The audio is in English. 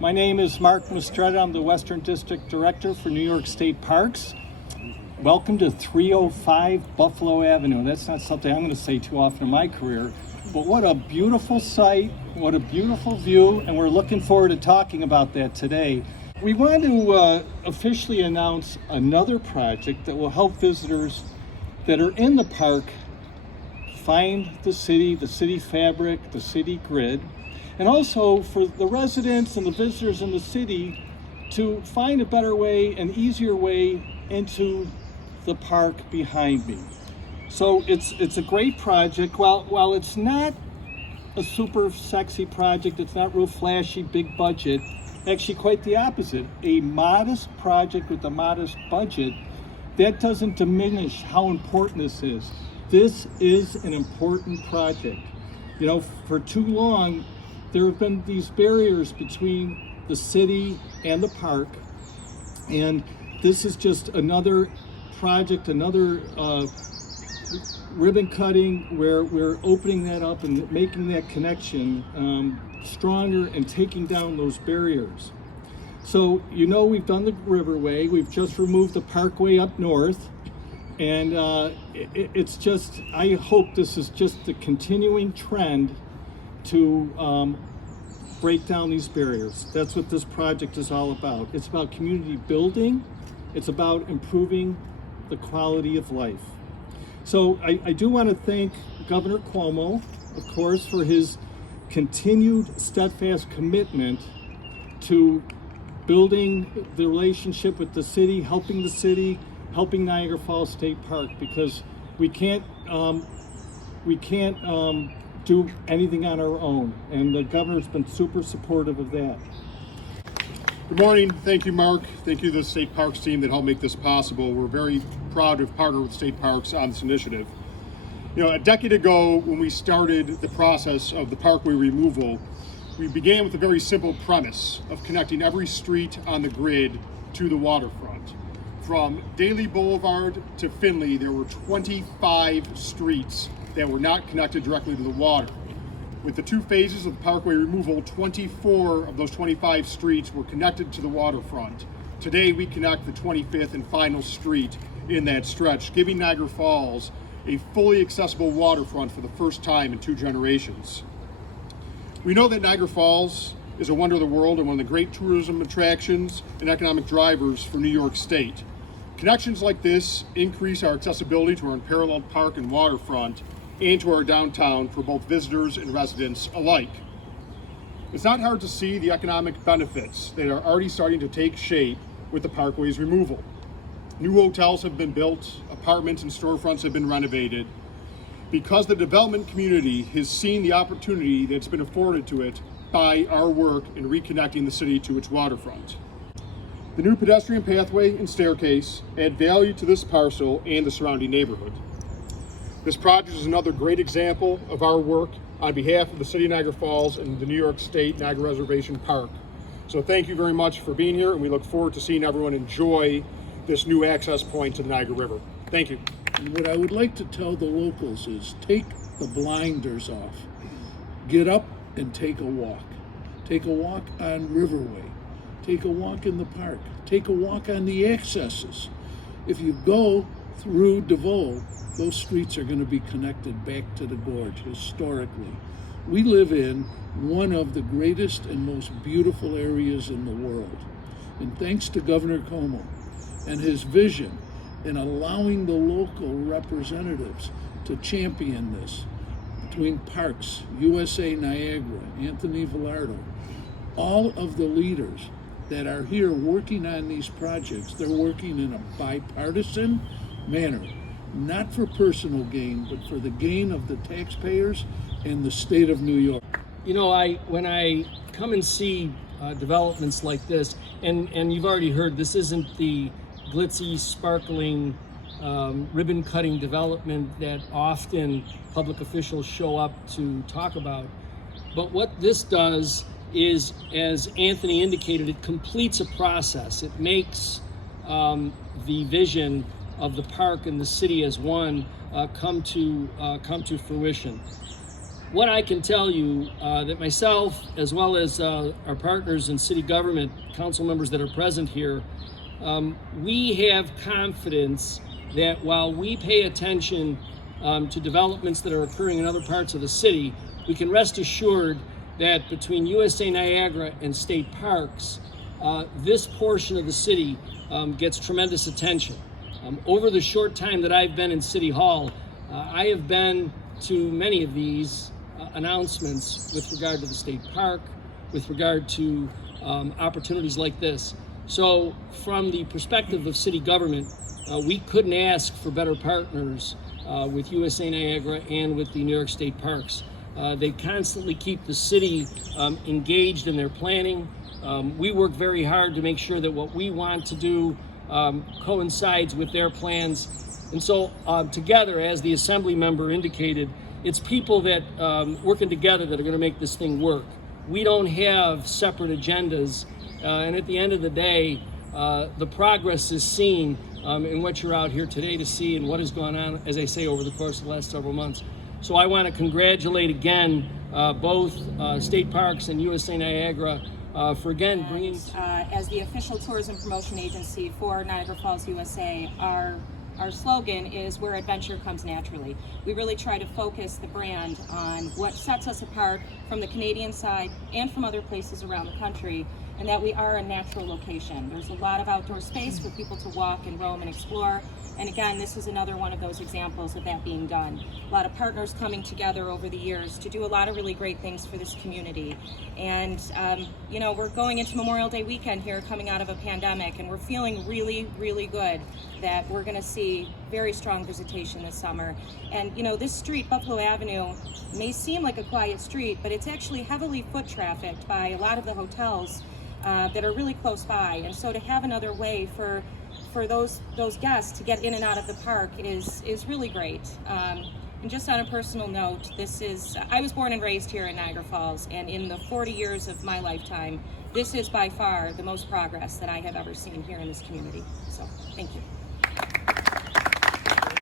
My name is Mark Mistretta. I'm the Western District Director for New York State Parks. Welcome to 305 Buffalo Avenue. That's not something I'm going to say too often in my career, but what a beautiful site, what a beautiful view, and we're looking forward to talking about that today. We want to officially announce another project that will help visitors that are in the park find the city fabric, the city grid, and also for the residents and the visitors in the city to find a better way, an easier way into the park behind me. So it's a great project. While it's not a super sexy project, it's not real flashy, big budget, actually quite the opposite. A modest project with a modest budget, that doesn't diminish how important this is. This is an important project. You know, for too long, there have been these barriers between the city and the park, and this is just another project, another ribbon cutting where we're opening that up and making that connection stronger and taking down those barriers. So, you know, we've done the Riverway, we've just removed the Parkway up north, and it's just, I hope this is just the continuing trend to break down these barriers. That's what this project is all about. It's about community building. It's about improving the quality of life. So I do want to thank Governor Cuomo, of course, for his continued steadfast commitment to building the relationship with the city, helping Niagara Falls State Park, because we can't do anything on our own, and the governor's been super supportive of that. Good morning. Thank you, Mark. Thank you to the State Parks team that helped make this possible. We're very proud to have partnered with State Parks on this initiative. You know, a decade ago, when we started the process of the Parkway removal, we began with a very simple premise of connecting every street on the grid to the waterfront. From Daly Boulevard to Finley, there were 25 streets that were not connected directly to the water. With the two phases of the Parkway removal, 24 of those 25 streets were connected to the waterfront. Today, we connect the 25th and final street in that stretch, giving Niagara Falls a fully accessible waterfront for the first time in 2 generations. We know that Niagara Falls is a wonder of the world and one of the great tourism attractions and economic drivers for New York State. Connections like this increase our accessibility to our unparalleled park and waterfront and to our downtown for both visitors and residents alike. It's not hard to see the economic benefits that are already starting to take shape with the Parkway's removal. New hotels have been built, apartments and storefronts have been renovated, because the development community has seen the opportunity that's been afforded to it by our work in reconnecting the city to its waterfront. The new pedestrian pathway and staircase add value to this parcel and the surrounding neighborhood. This project is another great example of our work on behalf of the City of Niagara Falls and the New York State Niagara Reservation Park. So thank you very much for being here, and we look forward to seeing everyone enjoy this new access point to the Niagara River. Thank you. And what I would like to tell the locals is take the blinders off. Get up and take a walk. Take a walk on Riverway. Take a walk in the park. Take a walk on the accesses. If you go through DeVoe, those streets are going to be connected back to the gorge historically. We live in one of the greatest and most beautiful areas in the world. And thanks to Governor Cuomo and his vision in allowing the local representatives to champion this, between Parks, USA Niagara, Anthony Vilardo, all of the leaders that are here working on these projects, they're working in a bipartisan manner, not for personal gain, but for the gain of the taxpayers and the state of New York. You know, when I come and see developments like this, and you've already heard, this isn't the glitzy, sparkling, ribbon-cutting development that often public officials show up to talk about. But what this does is, as Anthony indicated, it completes a process. It makes the vision of the park and the city as one come to fruition. what I can tell you, that myself, as well as our partners in city government, council members that are present here, we have confidence that while we pay attention to developments that are occurring in other parts of the city, we can rest assured that between USA Niagara and state parks, this portion of the city gets tremendous attention. Over the short time that I've been in City Hall, I have been to many of these announcements with regard to the state park, with regard to opportunities like this. So from the perspective of city government, we couldn't ask for better partners with USA Niagara and with the New York State Parks. They constantly keep the city engaged in their planning. We work very hard to make sure that what we want to do coincides with their plans. And so together, as the Assembly member indicated, it's people that working together that are going to make this thing work. We don't have separate agendas, and at the end of the day, the progress is seen in what you're out here today to see and what has gone on, as I say, over the course of the last several months. So I want to congratulate again both State Parks and USA Niagara for again bringing. As the official tourism promotion agency for Niagara Falls, USA, our slogan is where adventure comes naturally. We really try to focus the brand on what sets us apart from the Canadian side and from other places around the country, and that we are a natural location. There's a lot of outdoor space for people to walk and roam and explore. And again, this is another one of those examples of that being done. A lot of partners coming together over the years to do a lot of really great things for this community. And, you know, we're going into Memorial Day weekend here, coming out of a pandemic, and we're feeling really, really good that we're gonna see very strong visitation this summer. And, you know, this street, Buffalo Avenue, may seem like a quiet street, but it's actually heavily foot trafficked by a lot of the hotels that are really close by. And so to have another way for those guests to get in and out of the park is really great. And just on a personal note, I was born and raised here in Niagara Falls, and in the 40 years of my lifetime, this is by far the most progress that I have ever seen here in this community. So, thank you.